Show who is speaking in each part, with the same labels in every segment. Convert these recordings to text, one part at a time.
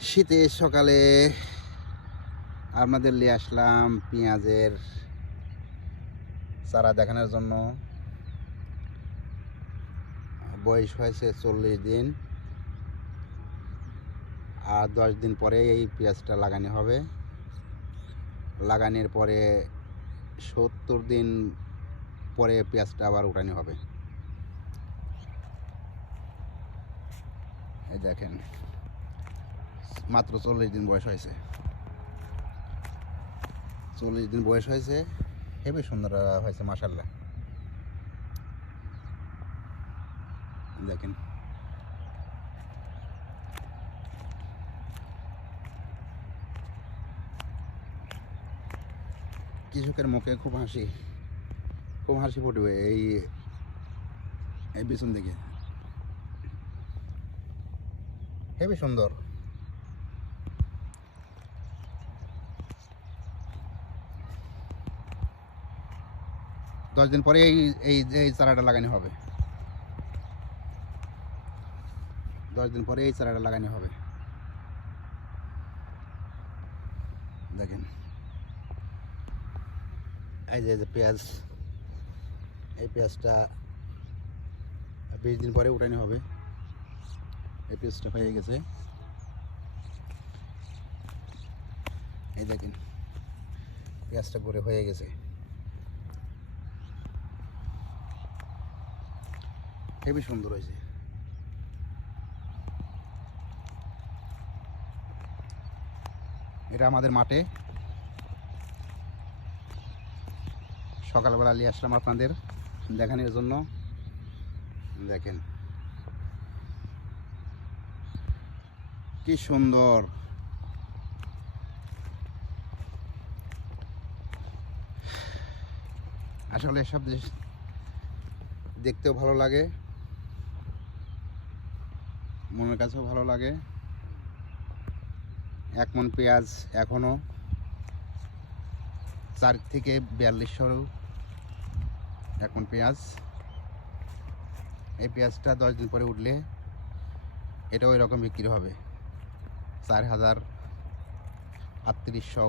Speaker 1: শীতের সকালে আপনাদের নিয়ে আসলাম পেঁয়াজের চারা দেখানোর জন্য। বয়স হয়েছে চল্লিশ দিন। আর দশ দিন পরে এই পেঁয়াজটা লাগানো হবে। লাগানোর পরে সত্তর দিন পরে পেঁয়াজটা আবার উঠানো হবে। এই দেখেন। মাত্র চল্লিশ দিন বয়স হয়েছে। চল্লিশ দিন বয়স হয়েছে, হেবি সুন্দর হয়েছে মাসাল্লাহ দেখেন। কৃষকের মুখে খুব হাসি খুব হাসি ফুটবে এই এই পিছন দিকে। হেবি সুন্দর। দশ দিন পরে এই এই এই চারাটা লাগানো হবে। দশ দিন পরে এই চারাটা লাগানো হবে। দেখেন। এই যে যে পেঁয়াজ, এই পেঁয়াজটা বিশ দিন পরে উঠানো হবে। এই পেঁয়াজটা হয়ে গেছে। এই দেখেন, পেঁয়াজটা করে হয়ে গেছে। হেবি সুন্দর হয়েছে। এটা আমাদের মাঠে। সকালবেলা নিয়ে আসলাম আপনাদের দেখানোর জন্য। দেখেন। কি সুন্দর। আসলে এসব দেখতেও ভালো লাগে। মনের কাছেও ভালো লাগে। এক মন পেঁয়াজ এখনও চার থেকে বিয়াল্লিশশো এক মন পেঁয়াজ। এই পেঁয়াজটা দশ দিন পরে উঠলে এটাও এরকম বিক্রি হবে। চার হাজার আটত্রিশশো।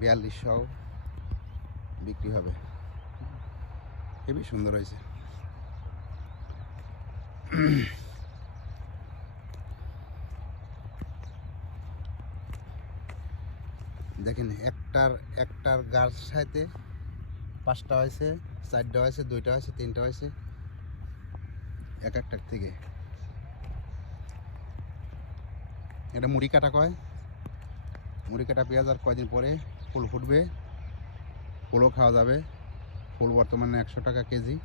Speaker 1: বিয়াল্লিশশো বিক্রি হবে। খুবই সুন্দর হয়েছে। দেখেন, একটার একটার গাছ সাইতে পাঁচটা হয়েছে, চারটা হয়েছে, দুইটা হয়েছে, তিনটা হয়েছে, এক একটার থেকে। এটা মুড়ি কাটা কয়? মুড়ি কাটা পেঁয়াজ আর কয়দিন পরে ফুল ফুটবে, ফুলও খাওয়া যাবে, ফুল বর্তমানে একশো টাকা কেজি।